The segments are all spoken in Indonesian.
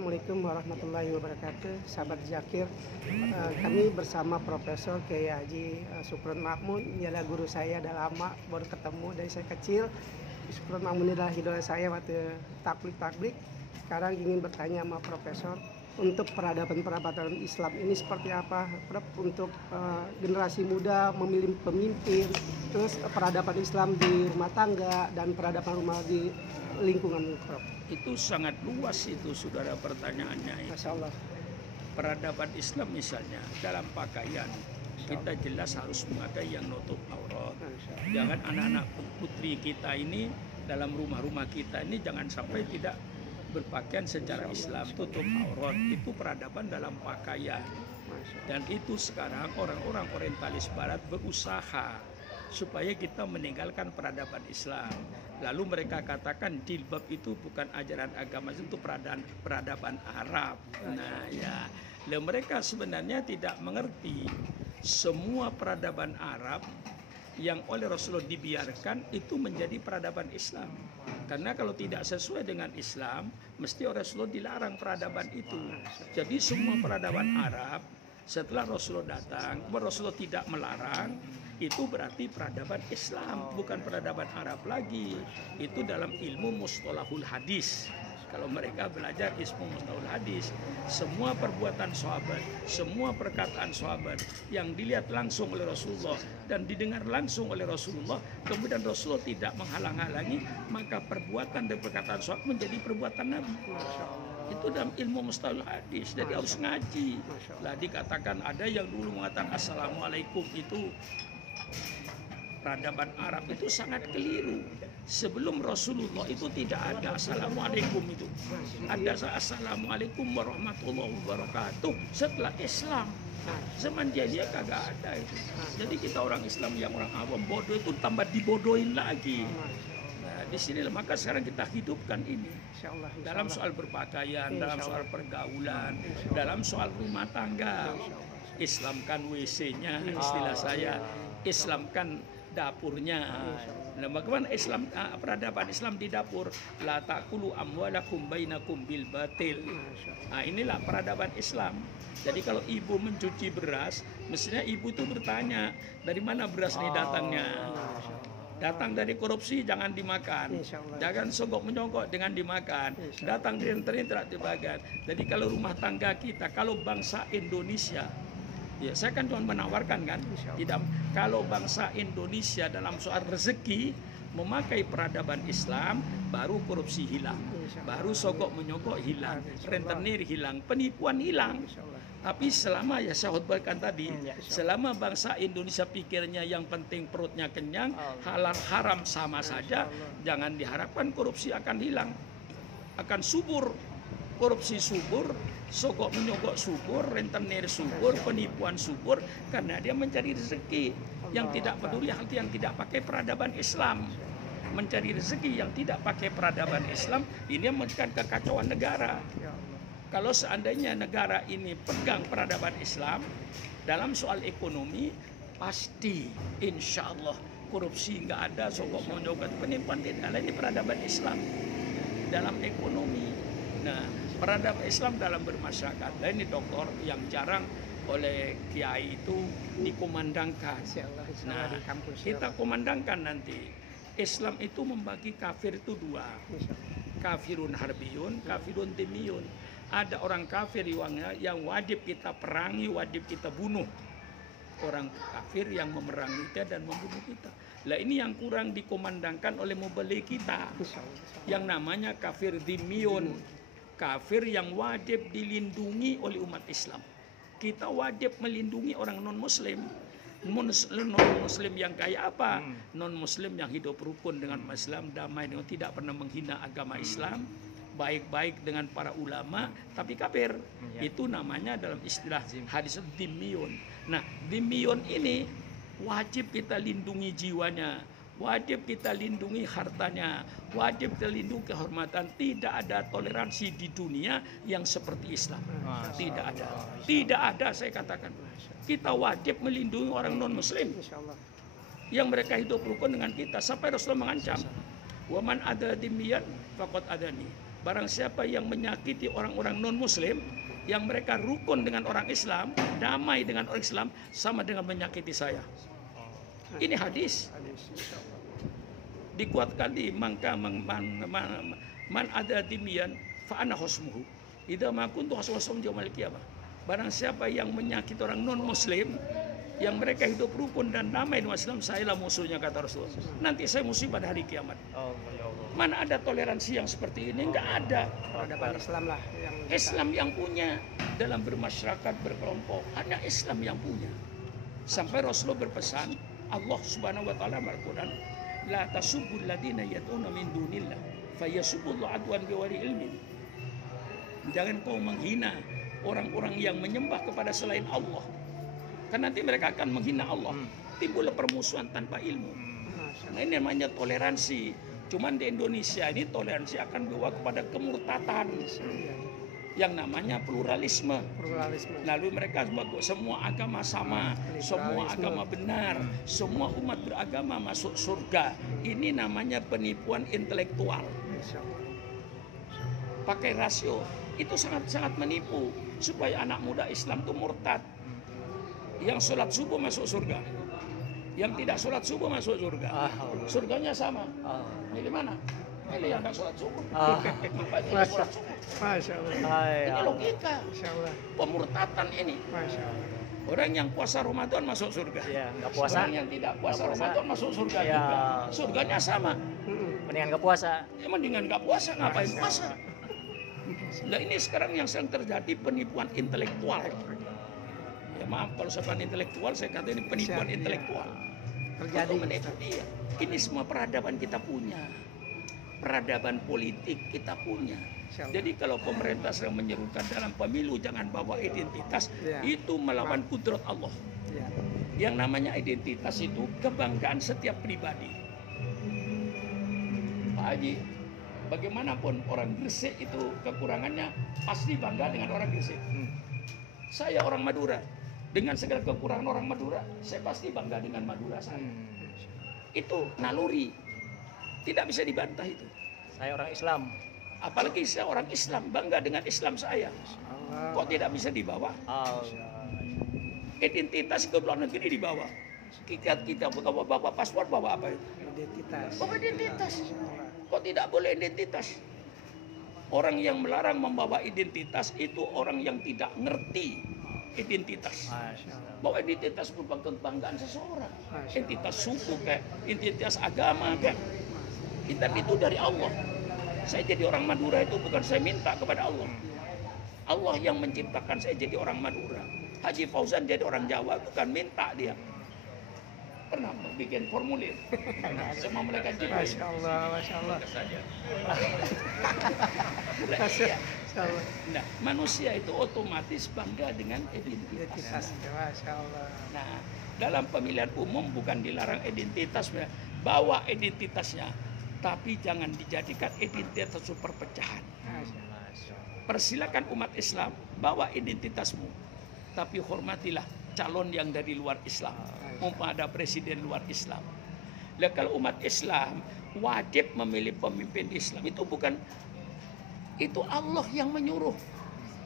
Assalamualaikum warahmatullahi wabarakatuh, sahabat Zakir. Kami bersama Profesor Kiai Haji Supron Makmun. Dia adalah guru saya, udah lama baru ketemu dari saya kecil. Supron Makmun adalah idola saya waktu takbik. Sekarang ingin bertanya sama Profesor, untuk peradaban Islam ini seperti apa, Prof? Untuk generasi muda memilih pemimpin, terus peradaban Islam di rumah tangga dan peradaban rumah di lingkungan, Prof. Itu sangat luas itu, saudara, pertanyaannya. Masya Allah. Peradaban Islam misalnya dalam pakaian kita jelas harus memakai yang nutup aurat. Jangan anak-anak putri kita ini dalam rumah-rumah kita ini jangan sampai tidak berpakaian secara Islam, tutup aurat. Itu peradaban dalam pakaian. Dan itu sekarang orang-orang orientalis barat berusaha supaya kita meninggalkan peradaban Islam. Lalu mereka katakan jilbab itu bukan ajaran agama, itu peradaban Arab. Nah ya, lalu mereka sebenarnya tidak mengerti semua peradaban Arab yang oleh Rasulullah dibiarkan itu menjadi peradaban Islam. Karena kalau tidak sesuai dengan Islam, mesti oleh Rasulullah dilarang peradaban itu. Jadi semua peradaban Arab setelah Rasulullah datang, Rasulullah tidak melarang, itu berarti peradaban Islam, bukan peradaban Arab lagi. Itu dalam ilmu mustalahul hadis. Kalau mereka belajar ilmu mustalahul hadis, semua perbuatan sahabat, semua perkataan sahabat yang dilihat langsung oleh Rasulullah dan didengar langsung oleh Rasulullah, kemudian Rasulullah tidak menghalang-halangi, maka perbuatan dan perkataan sahabat menjadi perbuatan Nabi. Itu dalam ilmu mustalahul hadis, jadi harus ngaji. Lah dikatakan ada yang dulu mengatakan assalamualaikum itu peradaban Arab, itu sangat keliru. Sebelum Rasulullah itu tidak ada assalamualaikum itu. Ada assalamualaikum warahmatullahi wabarakatuh setelah Islam. Zaman jahiliyah kagak ada itu. Jadi kita orang Islam yang orang awam bodoh itu tambah dibodohin lagi. Nah, di sini maka sekarang kita hidupkan ini. Dalam soal berpakaian, dalam soal pergaulan, dalam soal rumah tangga. Islamkan WC-nya, istilah saya. Islamkan dapurnya. Nah, bagaimana Islam, peradaban Islam di dapur? La taqulu amwalakum bainakum bil batil. Nah, inilah peradaban Islam. Jadi kalau ibu mencuci beras, mestinya ibu tuh bertanya, dari mana beras ini datangnya? Datang dari korupsi, jangan dimakan. Jangan sogok menyogok, dengan dimakan. Datang dari internet, tidak dimakan. Jadi kalau rumah tangga kita, kalau bangsa Indonesia, ya, saya kan cuma menawarkan kan, tidak, kalau bangsa Indonesia dalam soal rezeki memakai peradaban Islam, baru korupsi hilang, baru sogok menyogok hilang, rentenir hilang, penipuan hilang. Tapi selama, ya saya khutbahkan tadi, selama bangsa Indonesia pikirnya yang penting perutnya kenyang, halal haram sama saja, jangan diharapkan korupsi akan hilang, akan subur. Korupsi subur, sogok menyogok subur, rentenir subur, penipuan subur, karena dia mencari rezeki yang tidak peduli hal yang tidak pakai peradaban Islam. Mencari rezeki yang tidak pakai peradaban Islam, ini yang menyebabkan kekacauan negara. Kalau seandainya negara ini pegang peradaban Islam dalam soal ekonomi, pasti insya Allah korupsi nggak ada, sogok menyogok, penipuan tidak ada. Ini peradaban Islam dalam ekonomi. Nah, peradaban Islam dalam bermasyarakat. Nah, ini dokter yang jarang oleh kiai itu dikumandangkan. Nah, kita kumandangkan nanti. Islam itu membagi kafir itu dua. Kafirun harbiyun, kafirun timiyun. Ada orang kafir yang wajib kita perangi, wajib kita bunuh. Orang kafir yang memerangi kita dan membunuh kita. Lah ini yang kurang dikumandangkan oleh mubalik kita. Yang namanya kafir dhimiyun. Kafir yang wajib dilindungi oleh umat Islam. Kita wajib melindungi orang non-muslim. Non-muslim yang kayak apa? Non-muslim yang hidup rukun dengan Islam, damai, dengan tidak pernah menghina agama Islam, baik-baik dengan para ulama, tapi kafir. Itu namanya dalam istilah hadis dhimiyun. Nah, dhimiyun ini wajib kita lindungi jiwanya, wajib kita lindungi hartanya, wajib kita lindungi kehormatan. Tidak ada toleransi di dunia yang seperti Islam. Tidak ada. Tidak ada, saya katakan. Kita wajib melindungi orang non-muslim yang mereka hidup rukun dengan kita. Sampai Rasulullah mengancam, waman ada dimiyan faqad adani. barang siapa yang menyakiti orang-orang non-muslim yang mereka rukun dengan orang Islam, damai dengan orang Islam, sama dengan menyakiti saya. Ini hadis. Dikuatkan di mangka man ada dimian fa ana husmuhu. Idza ma kuntu haswasum yaumil qiyamah. Barang siapa yang menyakiti orang non-muslim yang mereka hidup rukun dan damai dengan Islam, saya lah musuhnya, kata Rasulullah. Nanti saya musuh pada hari kiamat. Mana ada toleransi yang seperti ini? Enggak ada. Peradaban Islam lah yang Islam yang punya dalam bermasyarakat, berkelompok, hanya Islam yang punya. Sampai Rasulullah berpesan, Allah Subhanahu wa taala Al-Qur'an, la tasubbul ladina yad'una min dunillah fayasubbullahu adwan biwari ilmin. Jangan kau menghina orang-orang yang menyembah kepada selain Allah. Karena nanti mereka akan menghina Allah. Timbullah permusuhan tanpa ilmu. Nah, ini namanya toleransi. Cuman di Indonesia ini toleransi akan bawa kepada kemurtatan. Yang namanya pluralisme. Lalu mereka semua agama sama, semua agama benar, semua umat beragama masuk surga. Ini namanya penipuan intelektual. Pakai rasio, itu sangat-sangat menipu supaya anak muda Islam itu murtad. Yang sholat subuh masuk surga, yang tidak sholat subuh masuk surga. Surganya sama. Ini mana? Ini yang nggak sholat subuh. Makanya sholat subuh. Masya Allah. Ini logika. Masya Allah. Pemurtatan ini. Masya Allah. Orang yang puasa Ramadan masuk surga. Ya, nggak puasa. Orang yang tidak puasa Ramadan masuk surga Ya. juga. Surganya sama. Mendingan nggak puasa. Mendingan nggak puasa, ngapain puasa? Nah, ini sekarang yang sedang terjadi penipuan intelektual. Ya maaf kalau saya bilang intelektual, saya kata ini penipuan intelektual. Terjadi. Untuk menipu dia. Ini semua peradaban kita punya. Peradaban politik kita punya. Jadi kalau pemerintah sedang menyerukan dalam pemilu jangan bawa identitas, itu melawan kudrat Allah. Yang namanya identitas itu kebanggaan setiap pribadi. Pak Haji, bagaimanapun orang Gresik itu kekurangannya pasti bangga dengan orang Gresik. Saya orang Madura, dengan segala kekurangan orang Madura, saya pasti bangga dengan Madura saya. Itu naluri, tidak bisa dibantah itu. Saya orang Islam. Apalagi saya orang Islam, bangga dengan Islam saya. Kok tidak bisa dibawa? Identitas ke luar negeri dibawa. Kita bawa paspor, bawa apa itu? Identitas. Bawa identitas. Kok tidak boleh identitas? Orang yang melarang membawa identitas itu orang yang tidak ngerti identitas. Bahwa identitas merupakan kebanggaan seseorang. Identitas suku kayak, identitas agama kayak. Kita itu dari Allah. Saya jadi orang Madura itu bukan saya minta kepada Allah. Allah yang menciptakan saya jadi orang Madura. Haji Fauzan jadi orang Jawa bukan minta dia. Pernah bikin formulir. Semua mereka Jibril. Masya Allah, Masya Allah. Nah, manusia itu otomatis bangga dengan identitas. Masya Allah. Nah, dalam pemilihan umum bukan dilarang identitas, bawa identitasnya. Tapi jangan dijadikan identitas super perpecahan. Persilakan umat Islam bawa identitasmu, tapi hormatilah calon yang dari luar Islam. Umpama ada presiden luar Islam. Nah, kalau umat Islam wajib memilih pemimpin Islam, itu bukan, itu Allah yang menyuruh.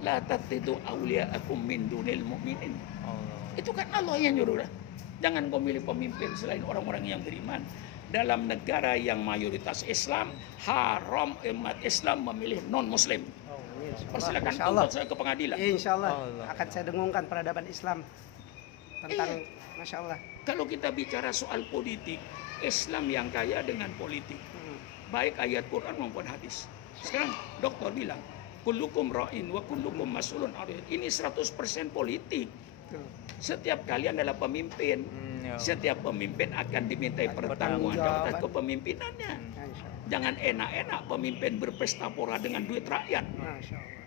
La tattakhidhu awliya'akum min dunil mu'minin. Itu kan Allah yang nyuruh. Jangan kau milih pemimpin selain orang-orang yang beriman. Dalam negara yang mayoritas Islam, haram umat Islam memilih non-Muslim. Persilakan tuntut saya ke pengadilan. Insya Allah akan saya dengungkan peradaban Islam tentang Masya Allah. Kalau kita bicara soal politik, Islam yang kaya dengan politik, baik ayat Quran maupun hadis. Sekarang dokter bilang, kullukum ra'in wa kullukum mas'ulun 'an ra'iyatihi. Ini 100% politik. Setiap kalian adalah pemimpin. Setiap pemimpin akan dimintai pertanggungjawaban kepemimpinannya. Jangan enak-enak pemimpin berpesta pora dengan duit rakyat.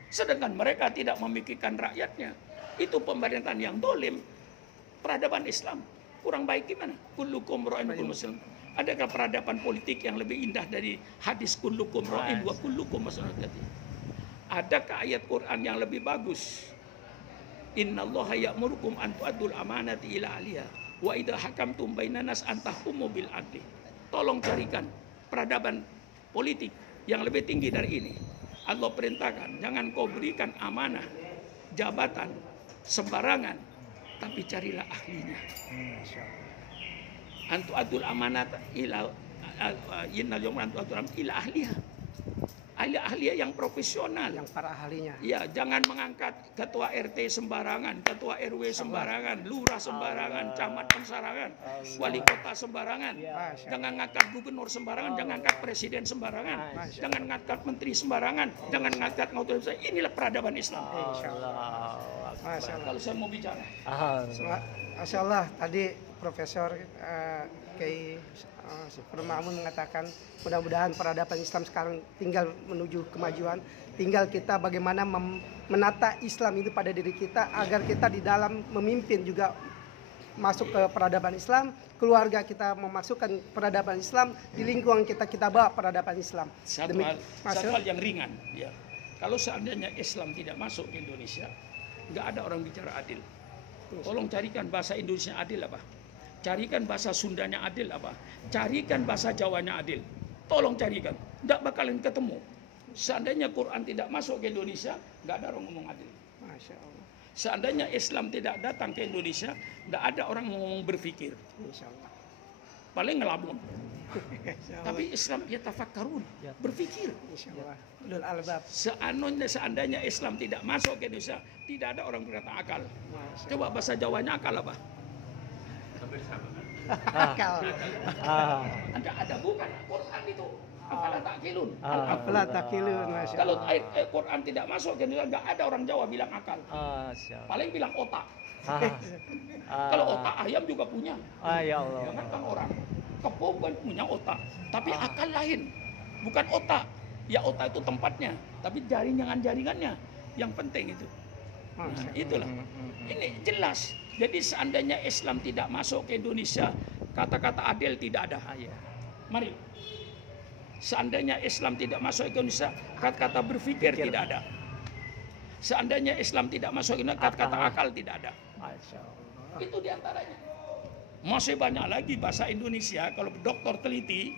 Sedangkan mereka tidak memikirkan rakyatnya. Itu pemerintahan yang dolim. Peradaban Islam kurang baik gimana? Kullukum ra'in wa kullukum mas'ulun. Adakah peradaban politik yang lebih indah dari hadis kullukum ra'in wa kullukum mas'ulun? Adakah ayat Quran yang lebih bagus? Innallaha ya'murukum an tu'addul amanati ila ahliha wa idza hakamtum bainan nas an tahkumu bil adli. Tolong carikan peradaban politik yang lebih tinggi dari ini. Allah perintahkan, jangan kau berikan amanah, jabatan, sembarangan, tapi carilah ahlinya. Antu adul amanat ila innal yawma antu adul ila ahliha. Ahli-ahli yang profesional. Yang para ahlinya. Ya, jangan mengangkat ketua RT sembarangan, ketua RW sembarangan, lurah sembarangan, camat sembarangan, wali kota sembarangan. Jangan ngangkat gubernur sembarangan, jangan ngangkat presiden sembarangan, jangan ngangkat menteri sembarangan, jangan ngangkat otoritas. Inilah peradaban Islam. Kalau saya mau bicara. Masya Allah, tadi Profesor Kiai Syukur Ma'mun mengatakan mudah-mudahan peradaban Islam sekarang tinggal menuju kemajuan, tinggal kita bagaimana menata Islam itu pada diri kita agar kita di dalam memimpin juga masuk ke peradaban Islam, keluarga kita memasukkan peradaban Islam, di lingkungan kita bawa peradaban Islam. Satu hal yang ringan, ya. Kalau seandainya Islam tidak masuk ke Indonesia, nggak ada orang bicara adil. Tolong carikan bahasa Indonesia adil apa? Carikan bahasa Sundanya adil apa? Carikan bahasa Jawanya adil. Tolong carikan. Tidak bakalan ketemu. Seandainya Quran tidak masuk ke Indonesia, nggak ada orang ngomong adil. Masya Allah. Seandainya Islam tidak datang ke Indonesia, nggak ada orang ngomong berpikir. Insya Allah. Paling ngelamun. Tapi Islam ya tafakkarun, berpikir. Insya Allah. Ulul albab. Seandainya Islam tidak masuk ke Indonesia, tidak ada orang berkata akal. Coba bahasa Jawanya akal apa? Akal. Ada bukan Quran itu. Apalah takilun. Apalah takilun. Kalau Quran tidak masuk ke Indonesia, nggak ada orang Jawa bilang akal. Paling bilang otak. Kalau otak ayam juga punya. Ya Allah. Jangan kan orang kebo bukan punya otak, tapi akal lain. Bukan otak. Ya otak itu tempatnya, tapi jaringannya yang penting itu. Nah, itulah. Ini jelas. Jadi seandainya Islam tidak masuk ke Indonesia, kata-kata adil tidak ada. Mari. Seandainya Islam tidak masuk ke Indonesia, kata-kata berpikir tidak ada. Seandainya Islam tidak masuk ke Indonesia, kata-kata akal tidak ada. Itu diantaranya. Masih banyak lagi bahasa Indonesia, kalau dokter teliti,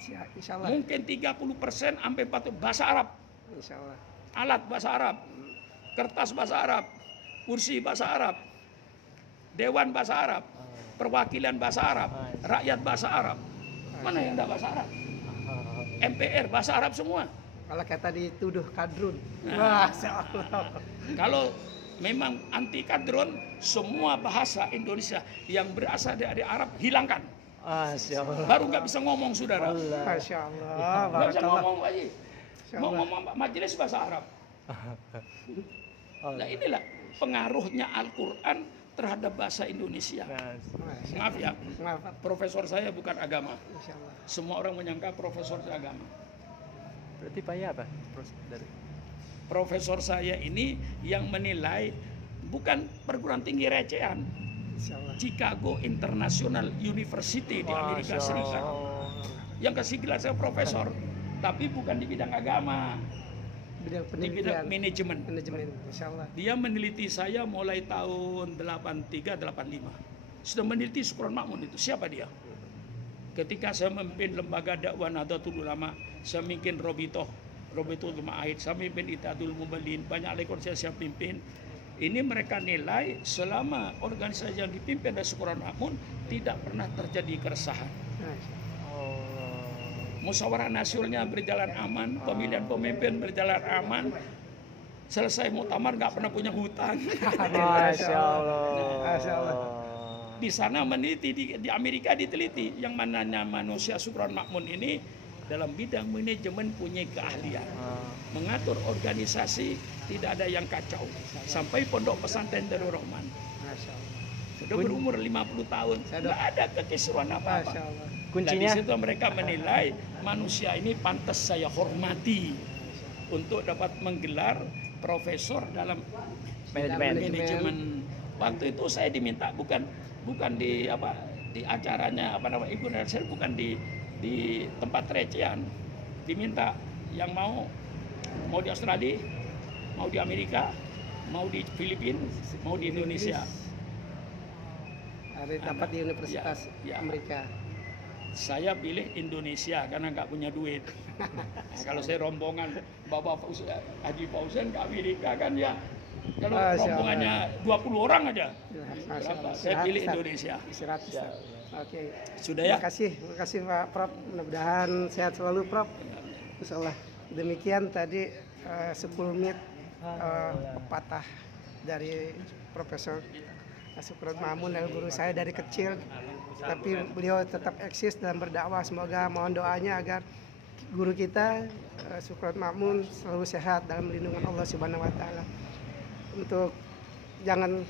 mungkin 30% sampai 40% bahasa Arab. Alat bahasa Arab, kertas bahasa Arab, kursi bahasa Arab, dewan bahasa Arab, perwakilan bahasa Arab, rakyat bahasa Arab. Mana yang tidak bahasa Arab? MPR bahasa Arab semua. Kalau kata dituduh kadrun. Masya Allah. Kalau memang anti kadrun, semua bahasa Indonesia yang berasal dari Arab hilangkan. Masya Allah. Baru nggak bisa ngomong saudara. Masya Allah. Nggak bisa ngomong lagi. Mau ngomong majelis bahasa Arab. Nah inilah pengaruhnya Al-Quran terhadap bahasa Indonesia. Maaf ya, profesor saya bukan agama. Semua orang menyangka profesor saya agama. Berarti Pak ya apa? Profesor saya ini yang menilai bukan perguruan tinggi recehan. Chicago International University di Amerika Serikat. Yang kasih gelar saya profesor, tapi bukan di bidang agama. Di bidang manajemen. Dia meneliti saya mulai tahun 83-85. Sudah meneliti Syukur Ma'mun itu. Siapa dia? Ketika saya memimpin lembaga dakwah Nahdlatul Ulama, saya memimpin Robitul Ma'ahid, saya memimpin Ittihadul Muballin, banyak lekor saya pimpin. Ini mereka nilai selama organisasi yang dipimpin oleh Syukur Ma'mun tidak pernah terjadi keresahan. Musyawarah nasionalnya berjalan aman, pemilihan pemimpin berjalan aman. Selesai muktamar nggak pernah punya hutang. Masya Allah. Di sana meneliti, di Amerika diteliti yang mananya manusia Syukur Ma'mun ini dalam bidang manajemen punya keahlian. Mengatur organisasi tidak ada yang kacau. Sampai pondok pesantren Darul Rahman. Sudah berumur 50 tahun, nggak ada kekisruhan apa-apa. Kuncinya, dan di situ mereka menilai manusia ini pantas saya hormati untuk dapat menggelar profesor dalam manajemen. Waktu itu saya diminta bukan di acaranya Ibu Nasir, bukan di tempat recehan, diminta yang mau di Australia, mau di Amerika, mau di Filipina, mau di Indonesia. Ada dapat di Universitas Amerika. Saya pilih Indonesia karena nggak punya duit. Nah, kalau saya rombongan Bapak Haji Fauzan ke Amerika kan ya, kalau Masya rombongannya 20 orang aja. Masya Berapa? Allah. Saya Sehat, pilih Ustaz. Indonesia. Istirahat, Ustaz. Oke. Sudah ya? Terima kasih Pak Prof. Mudah-mudahan sehat selalu Prof. Insyaallah. Demikian tadi 10 menit patah dari Profesor Sukron Ma'mun dan guru saya dari kecil, tapi beliau tetap eksis dalam berdakwah. Semoga mohon doanya agar guru kita Sukron Ma'mun selalu sehat dalam lindungan Allah Subhanahu wa taala. Untuk jangan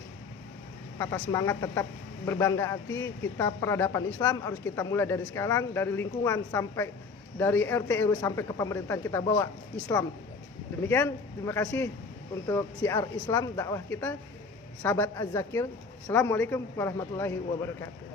patah semangat, tetap berbangga hati. Kita peradaban Islam harus kita mulai dari sekarang, dari lingkungan sampai dari RT RW sampai ke pemerintahan, kita bawa Islam. Demikian, terima kasih untuk siar Islam dakwah kita. Sahabat Az-Zakir, Assalamualaikum warahmatullahi wabarakatuh.